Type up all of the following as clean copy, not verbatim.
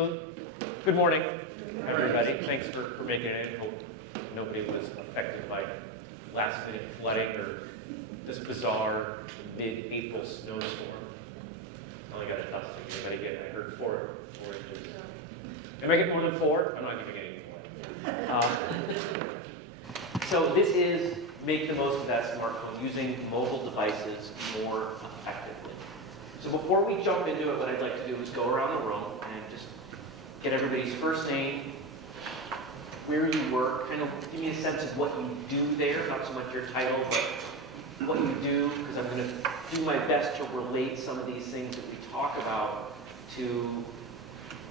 So, good morning, everybody. Thanks for making it. I hope nobody was affected by last-minute flooding or this bizarre mid-April snowstorm. I only got a dusting. Anybody get? I heard four inches. Anybody get more than 4? I'm not giving any more. So this is make the most of that smartphone using mobile devices more effectively. So before we jump into it, what I'd like to do is go around the room and just get everybody's first name, where you work, kind of give me a sense of what you do there, not so much your title, but what you do, because I'm going to do my best to relate some of these things that we talk about to,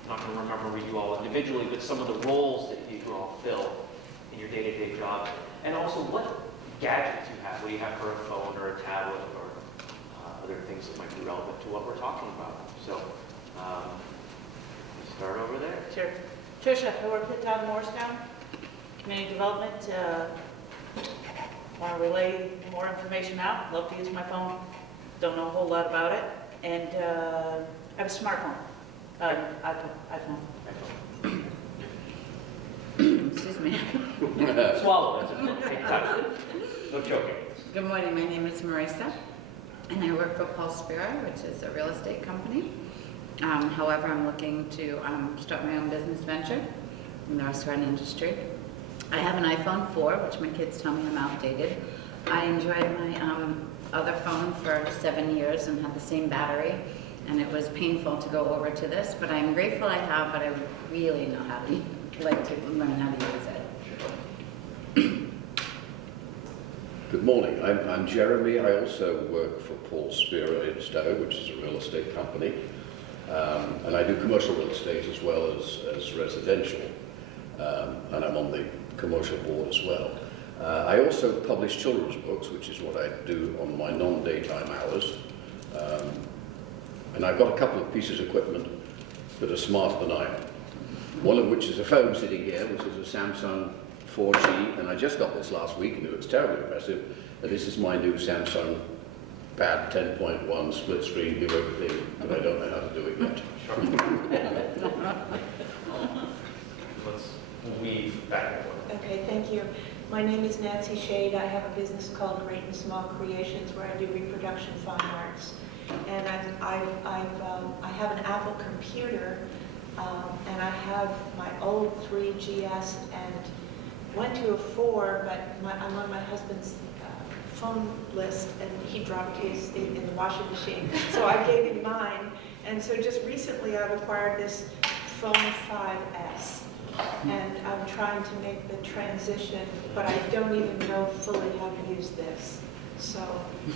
I'm not going to remember you all individually, but some of the roles that you all fill in your day-to-day job, and also what gadgets you have, what do you have for a phone or a tablet or other things that might be relevant to what we're talking about. So, start over there. Sure. Tricia, I work at Town of Morristown, Community Development. Want to relay more information out. Love to use my phone. Don't know a whole lot about it. And I have a smartphone, iPhone. Excuse me. Swallow it. No joking. Good morning, my name is Marisa, and I work for Paul Spiro, which is a real estate company. However, I'm looking to start my own business venture in the restaurant industry. I have an iPhone 4, which my kids tell me I'm outdated. I enjoyed my other phone for 7 years and had the same battery, and it was painful to go over to this, but I'm grateful I have, but I would really know how to like to learn how to use it. Good morning, I'm Jeremy. I also work for Paul Spiro in Stowe, which is a real estate company. And I do commercial real estate as well as residential. And I'm on the commercial board as well. I also publish children's books, which is what I do on my non-daytime hours. And I've got a couple of pieces of equipment that are smarter than I am. One of which is a phone sitting here, which is a Samsung 4G, and I just got this last week and it looks terribly impressive. And this is my new Samsung Pad 10.1 split screen, do everything, but I don't know how to do it yet. Let's weave back and forth. Okay, thank you. My name is Nancy Shade. I have a business called Great and Small Creations where I do reproduction fine arts. And I have an Apple computer, and I have my old 3GS and went to a 4, but I'm on my husband's phone list, and he dropped his in the washing machine. So I gave him mine. And so just recently I've acquired this phone 5S. And I'm trying to make the transition, but I don't even know fully how to use this. So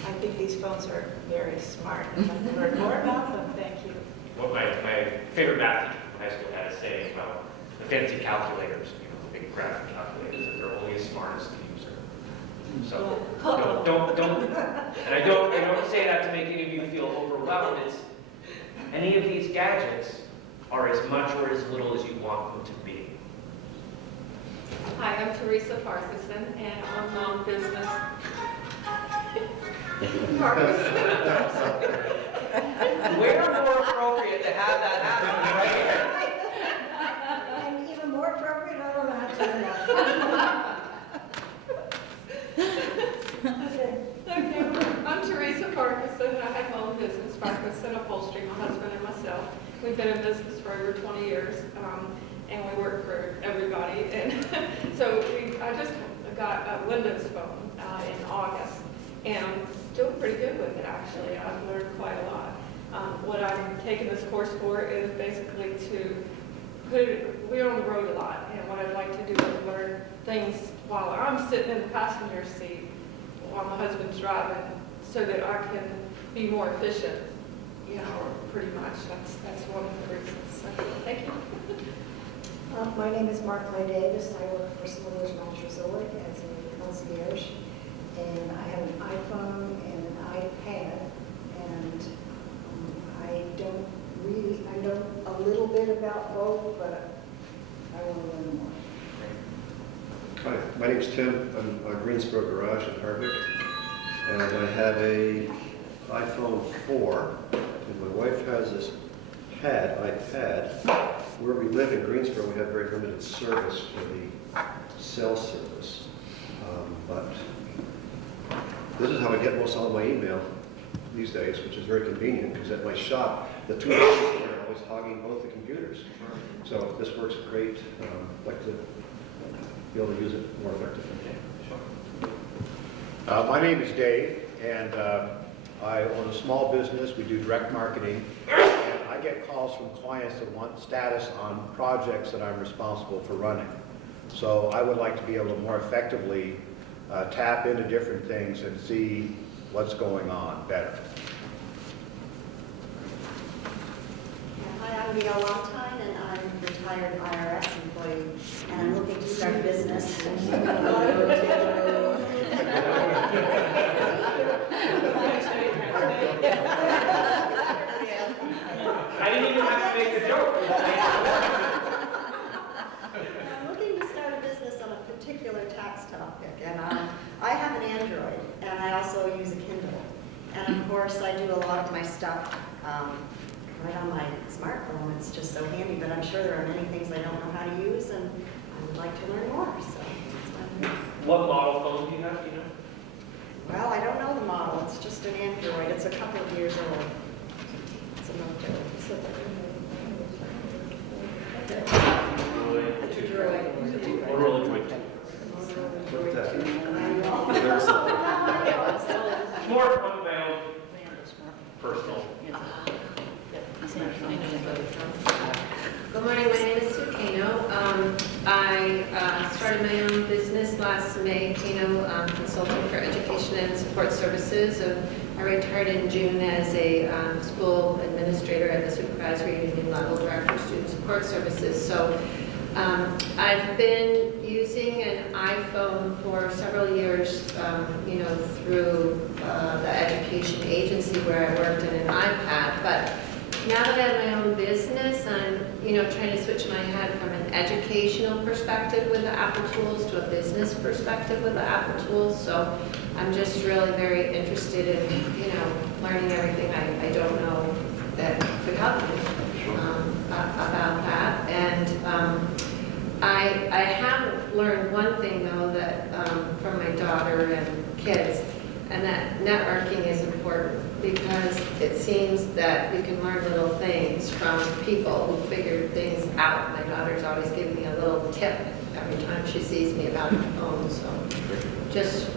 I think these phones are very smart. I'd like to learn more about them. Thank you. What my favorite math teacher from high school had a saying about the fancy calculators, the big graphic calculators, that they're only as smart as the user. So don't, and I don't say that to make any of you feel overwhelmed. It's any of these gadgets are as much or as little as you want them to be. Hi, I'm Teresa Parkinson, and I'm on business. Parkinson. Where more appropriate to have that happen right here? And even more appropriate, I don't know how to turn it off. Okay, I'm Teresa Parkinson. I have my own business, Parkinson Upholstery, my husband and myself. We've been in business for over 20 years, and we work for everybody. And so I just got a Windows phone in August, and I'm doing pretty good with it, actually. I've learned quite a lot. What I'm taking this course for is basically to we're on the road a lot, and what I'd like to do is learn things while I'm sitting in the passenger seat while my husband's driving, so that I can be more efficient, pretty much. That's one of the reasons. So, thank you. My name is Markley Davis. I work for Smithers Montresolic as a concierge. And I have an iPhone and an iPad. And I know a little bit about both, but I want to learn more. Hi, my name is Tim. I'm at Greensboro Garage in Hardwick, and I have a iPhone 4, and my wife has this iPad, where we live in Greensboro, we have very limited service for the cell service. But this is how I get most all of my email these days, which is very convenient, because at my shop, the two offices are always hogging both the computers. So this works great. I'd like to be able to use it more effectively. My name is Dave, and I own a small business. We do direct marketing, and I get calls from clients that want status on projects that I'm responsible for running. So I would like to be able to more effectively tap into different things and see what's going on better. Hi, I'm Gail Longtine, and I'm a retired IRS employee, and I'm looking to start a business. I didn't even have to make the joke. I'm looking to start a business on a particular tax topic, and I have an Android, and I also use a Kindle. And of course, I do a lot of my stuff right on my smartphone. It's just so handy, but I'm sure there are many things I don't know how to use, and I would like to learn more, so that's why I'm here. What model phone do you have, do you know? Well, I don't know the model. It's just an Android. It's a couple of years old. It's a Nokia. It's a Droid. Motorola Droid 2. It's more of my own personal. Good morning, my name is Sue Kano. I started my own business last May, Kano Consulting for Education and Support Services. I retired in June as a school administrator at the supervisory union level, director of student support services. So I've been using an iPhone for several years, through the education agency where I worked, and an iPad. But now that I have my own business, I'm, trying to switch my head from an educational perspective with the Apple tools to a business perspective with the Apple tools. So I'm just really very interested in, learning everything I don't know that could help me about that. And I have learned one thing, though, that from my daughter and kids, and that networking is important, because it seems that you can learn little things from people who figured things out. My daughter's always giving me a little tip every time she sees me about my phone, so just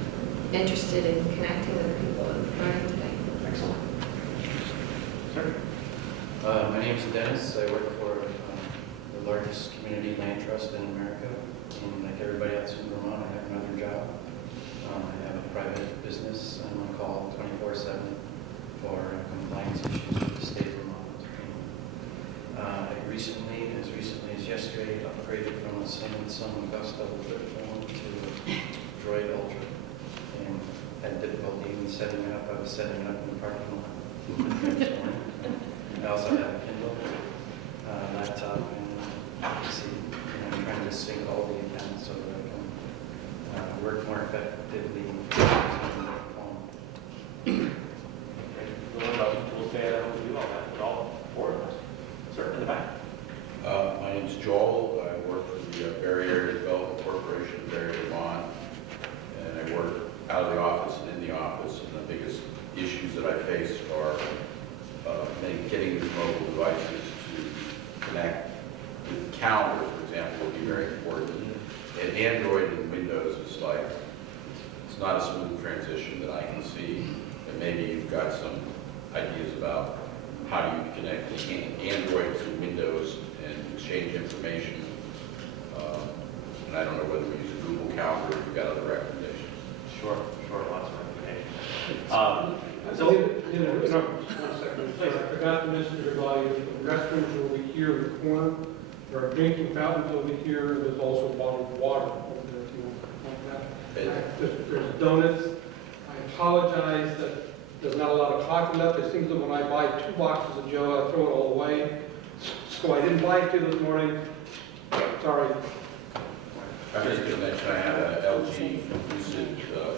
interested in connecting with people and learning today. Excellent. My name is Dennis. I work for the largest community land trust in America. And like everybody else in Vermont, I have another job. I have a private business. I'm on call 24/7 for compliance issues with the state of Vermont. I recently as yesterday, upgraded from a Samsung Augusta flip phone to a Droid Ultra, and had difficulty even setting it up. I was setting it up in the parking lot. I also have a Kindle, laptop, and PC. And I'm trying to sync all the accounts so that I can work more effectively using my phone. Learn about the tools they have to do all that with all four of us. Sir, in the back. My name's Joel. I work for the Barry Area Development Corporation in Barry, Vermont. And I work out of the office and in the office. And the biggest issues that I face are getting these mobile devices to connect. The calendar, for example, would be very important. And Android and Windows is like, it's not a smooth transition that I can see. And maybe you've got some ideas about how you connect the Android to Windows and exchange information. And I don't know whether we use a Google Calendar or if you've got other recommendations. Sure, lots of recommendations. I forgot to mention to everybody, the restrooms will be here in the corner. There are drinking fountains over here. There's also bottled water over there if you want that. There's donuts. I apologize that there's not a lot of coffee left. It seems that when I buy 2 boxes of Joe, I throw it all away. So I didn't buy 2 this morning. Sorry. I'm just going to mention I have an LG Lucid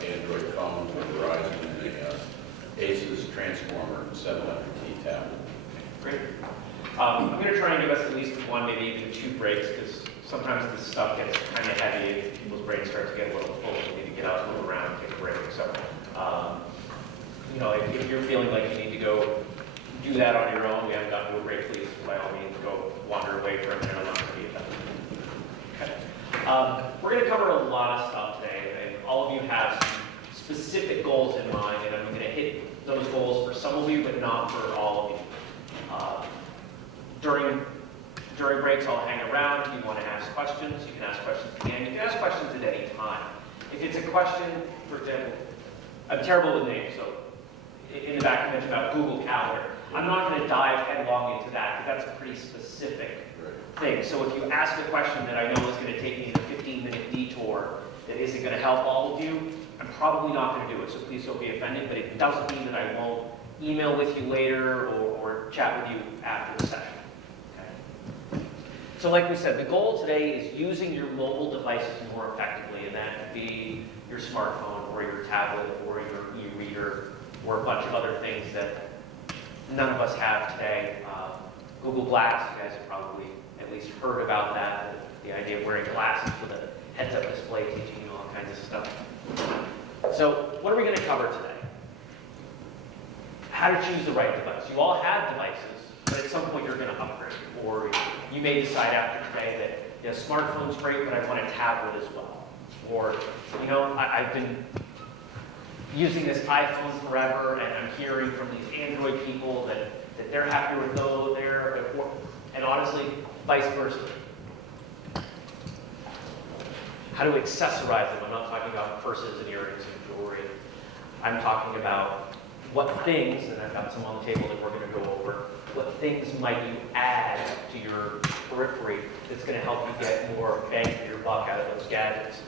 Android phone from Verizon and a Asus Transformer 700T tablet. Great. I'm going to try and give us at least one, maybe even 2 breaks, because sometimes this stuff gets kind of heavy and people's brains start to get a little full. You need to get out, move around, take a break. So, you know, if you're feeling like you need to go do that on your own, we haven't gotten to a break, please, by all means, go wander away for a minute. I'm not going to be offended. Okay. We're going to cover a lot of stuff today, and all of you have some specific goals in mind, and I'm going to hit those goals for some of you, but not for all of you. During breaks, I'll hang around. If you want to ask questions, you can ask questions at the end. You can ask questions at any time. If it's a question, for example, I'm terrible with names, so in the back you mentioned about Google Calendar. I'm not going to dive headlong into that, because that's a pretty specific thing. So if you ask a question that I know is going to take me a 15-minute detour that isn't going to help all of you, I'm probably not going to do it, so please don't be offended, but it doesn't mean that I won't email with you later or chat with you after the session. Okay? So like we said, the goal today is using your mobile devices more effectively, and that could be your smartphone or your tablet or your e-reader or a bunch of other things that none of us have today. Google Glass, you guys have probably at least heard about that, the idea of wearing glasses with a heads-up display teaching you all kinds of stuff. So what are we going to cover today? How to choose the right device. You all have devices, but at some point you're going to upgrade. Or you may decide after today that smartphone's great, but I want a tablet as well. Or, you know, I've been using this iPhone forever, and I'm hearing from these Android people that they're happier with those there, and honestly, vice versa. How to accessorize them. I'm not talking about purses and earrings and jewelry. I'm talking about what things, and I've got some on the table that we're going to go over, what things might you add to your periphery that's going to help you get more bang for your buck out of those gadgets.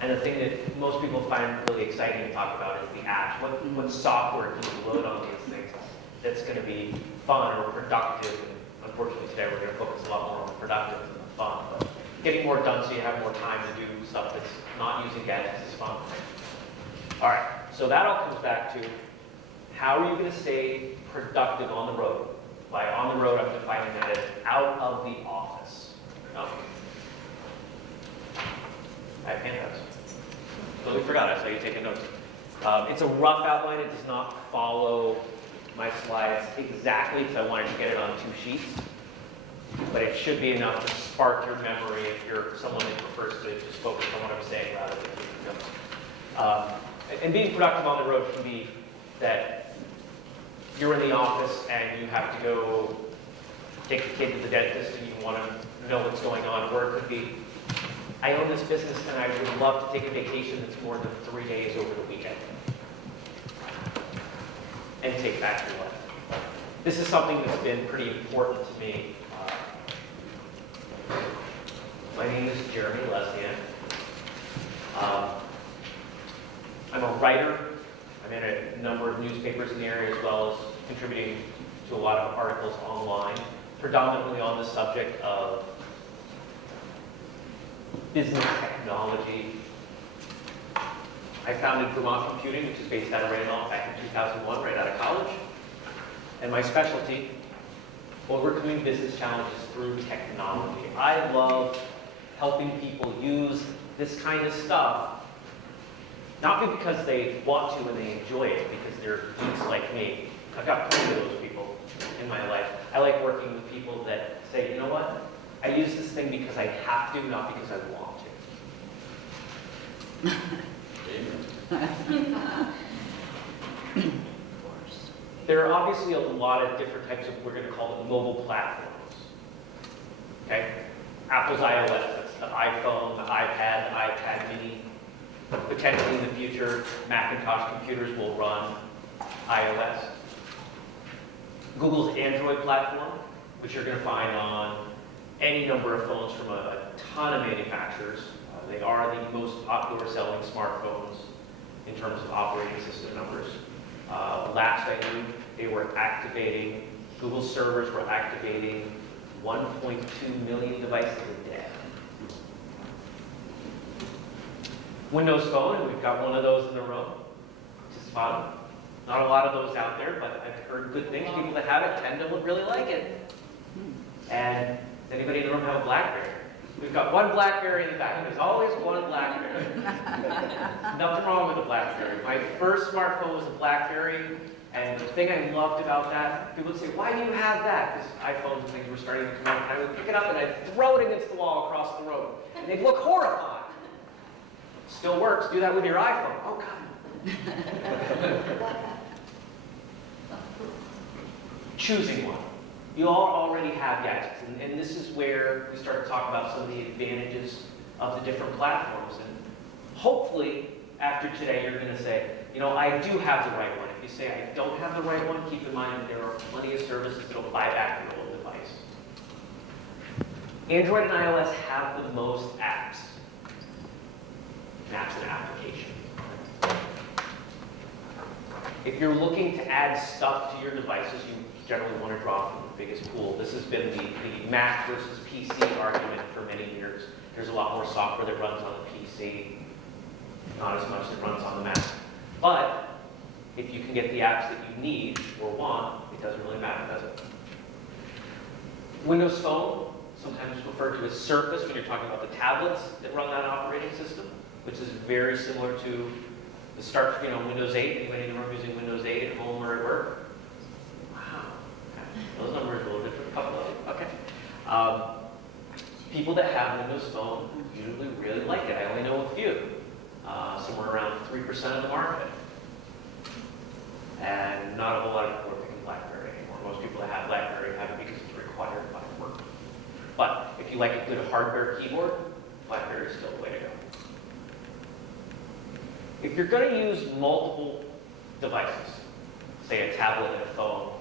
And the thing that most people find really exciting to talk about is the apps. What software can you load on these things that's going to be fun or productive? And unfortunately today we're going to focus a lot more on the productive than the fun. But getting more done so you have more time to do stuff that's not using gadgets is fun. All right, so that all comes back to how are you going to stay productive on the road? By on the road, I'm defining that as out of the office. I have handouts. Totally forgot, I saw you taking notes. It's a rough outline. It does not follow my slides exactly because I wanted to get it on 2 sheets. But it should be enough to spark your memory if you're someone that prefers to just focus on what I'm saying rather than taking notes. And being productive on the road can be that you're in the office and you have to go take the kid to the dentist and you want to know what's going on. Or it could be, I own this business and I would love to take a vacation that's more than 3 days over the weekend and take back your life. This is something that's been pretty important to me. My name is Jeremy Lesnian. I'm a writer. I'm in a number of newspapers in the area as well as contributing to a lot of articles online, predominantly on the subject of business technology. I founded Vermont Computing, which is based out of Randolph back in 2001, right out of college. And my specialty, overcoming business challenges through technology. I love helping people use this kind of stuff, not because they want to and they enjoy it, because they're geeks like me. I've got plenty of those people in my life. I like working with people that say, you know what? I use this thing because I have to, not because I want to. There are obviously a lot of different types of, we're going to call them mobile platforms. Okay? Apple's iOS, that's the iPhone, the iPad, the iPad mini. Potentially in the future, Macintosh computers will run iOS. Google's Android platform, which you're going to find on any number of phones from a ton of manufacturers. They are the most popular selling smartphones in terms of operating system numbers. Last I knew, they were activating, Google servers were activating 1.2 million devices a day. Windows Phone, and we've got one of those in the room, which is fun. Not a lot of those out there, but I've heard good things. People that have it tend to really like it. And does anybody in the room have a BlackBerry? We've got one BlackBerry in the back. There's always one BlackBerry. Nothing wrong with a BlackBerry. My first smartphone was a BlackBerry, and the thing I loved about that, people would say, why do you have that? Because iPhones and things were starting to come out, and I would pick it up and I'd throw it against the wall across the road. And they'd look horrified. Still works. Do that with your iPhone. Oh, God. Choosing one. You all already have gadgets, and this is where we start to talk about some of the advantages of the different platforms. And hopefully, after today, you're going to say, you know, I do have the right one. If you say I don't have the right one, keep in mind that there are plenty of services that will buy back your old device. Android and iOS have the most apps. Apps and applications. If you're looking to add stuff to your devices, you generally want to draw from the biggest pool. This has been the Mac versus PC argument for many years. There's a lot more software that runs on the PC, not as much that runs on the Mac. But if you can get the apps that you need or want, it doesn't really matter, does it? Windows Phone, sometimes referred to as Surface when you're talking about the tablets that run that operating system, which is very similar to the start screen on Windows 8. Anybody in the room using Windows 8 at home or at work? Wow. Okay. Those numbers are a little different, a couple of them. Okay. People that have Windows Phone usually really like it. I only know a few. Somewhere around 3% of the market. And not a whole lot of people are picking BlackBerry anymore. Most people that have BlackBerry have it because it's required by work. But if you like a good hardware keyboard, BlackBerry is still the way to go. If you're going to use multiple devices, say a tablet and a phone,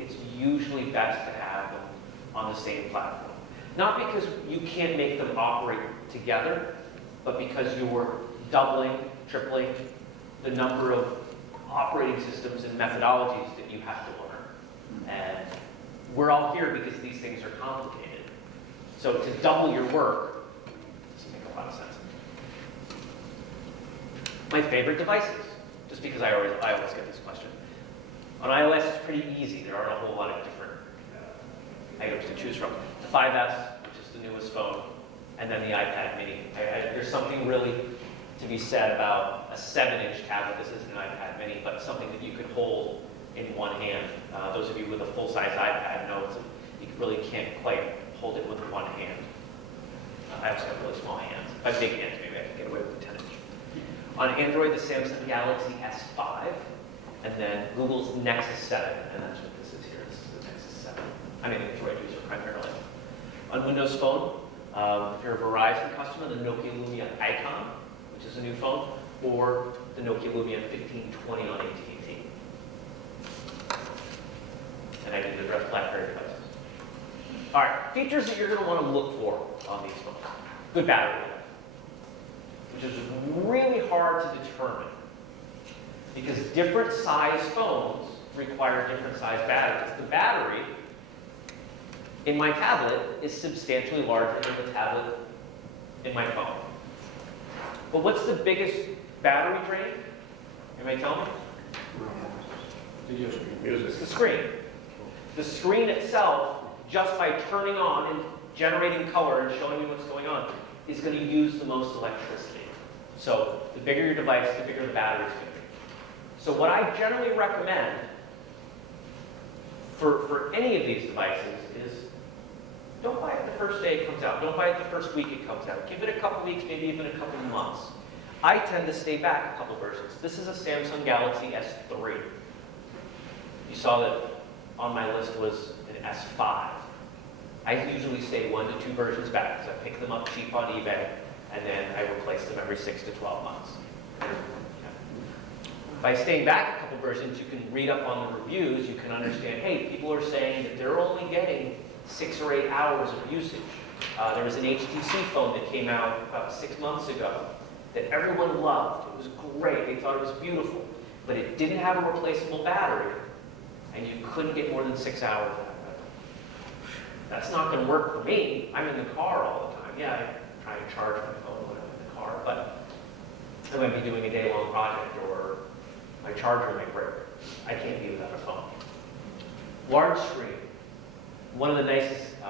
it's usually best to have them on the same platform. Not because you can't make them operate together, but because you're doubling, tripling the number of operating systems and methodologies that you have to learn. And we're all here because these things are complicated. So to double your work doesn't make a lot of sense. My favorite devices, just because I always get this question. On iOS, it's pretty easy. There aren't a whole lot of different items to choose from. The 5S, which is the newest phone, and then the iPad mini. There's something really to be said about a 7-inch tablet. This isn't an iPad mini, but something that you could hold in one hand. Those of you with a full-size iPad know you really can't quite hold it with one hand. I also have really small hands. I have big hands, maybe I can get away with a 10-inch. On Android, the Samsung Galaxy S5, and then Google's Nexus 7, and that's what this is here. This is the Nexus 7. I'm an Android user primarily. On Windows Phone, if you're a Verizon customer, the Nokia Lumia Icon, which is a new phone, or the Nokia Lumia 1520 on AT&T. And I didn't address BlackBerry devices. All right, features that you're going to want to look for on these phones. Good battery life, which is really hard to determine because different size phones require different size batteries. The battery in my tablet is substantially larger than the tablet in my phone. But what's the biggest battery drain? Anybody tell me? Video screen. It's the screen. The screen itself, just by turning on and generating color and showing you what's going on, is going to use the most electricity. So the bigger your device, the bigger the battery is going to be. So what I generally recommend for any of these devices is don't buy it the first day it comes out. Don't buy it the first week it comes out. Give it a couple weeks, maybe even a couple months. I tend to stay back a couple versions. This is a Samsung Galaxy S3. You saw that on my list was an S5. I usually stay 1 to 2 versions back because I pick them up cheap on eBay and then I replace them every 6 to 12 months. By staying back a couple versions, you can read up on the reviews, you can understand, hey, people are saying that they're only getting 6 or 8 hours of usage. There was an HTC phone that came out about 6 months ago that everyone loved. It was great, they thought it was beautiful, but it didn't have a replaceable battery and you couldn't get more than 6 hours out of it. That's not going to work for me. I'm in the car all the time. Yeah, I try and charge my phone when I'm in the car, but I might be doing a day-long project or my charger might break. I can't be without a phone. Large screen. One of the nicest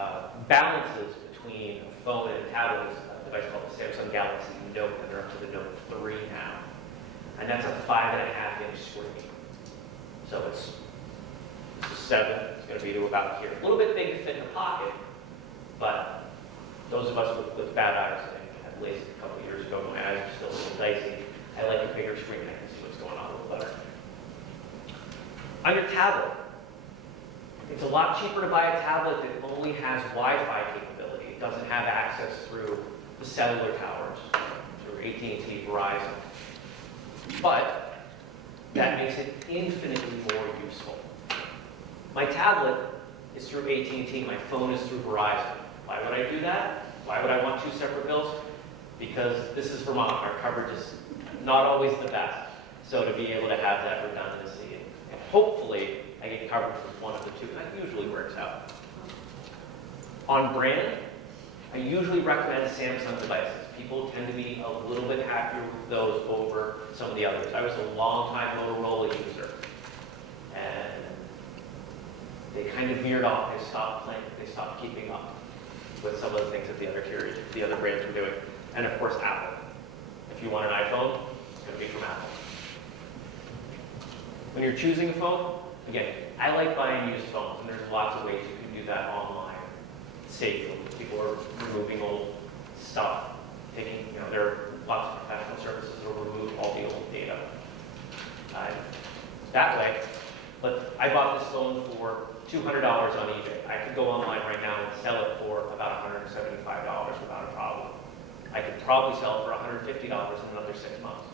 balances between a phone and a tablet is a device called the Samsung Galaxy Note, and they're up to the Note 3 now. And that's a 5.5-inch screen. So it's a 7, it's going to be to about here. A little bit big to fit in a pocket, but those of us with bad eyes, I had LASIK a couple of years ago, my eyes are still a little dicey. I like a bigger screen, I can see what's going on a little better. On your tablet, it's a lot cheaper to buy a tablet that only has Wi-Fi capability. It doesn't have access through the cellular towers, through AT&T, Verizon. But that makes it infinitely more useful. My tablet is through AT&T, my phone is through Verizon. Why would I do that? Why would I want 2 separate bills? Because this is Vermont, our coverage is not always the best. So to be able to have that redundancy, and hopefully I get coverage from one of the 2, and that usually works out. On brand, I usually recommend Samsung devices. People tend to be a little bit happier with those over some of the others. I was a long-time Motorola user, and they kind of veered off. They stopped playing. They stopped keeping up with some of the things that the other carriers, the other brands were doing. And of course, Apple. If you want an iPhone, it's going to be from Apple. When you're choosing a phone, again, I like buying used phones, and there's lots of ways you can do that online safely. People are removing old stuff, taking, there are lots of professional services that will remove all the old data. That way, but I bought this phone for $200 on eBay. I could go online right now and sell it for about $175 without a problem. I could probably sell it for $150 in another 6 months.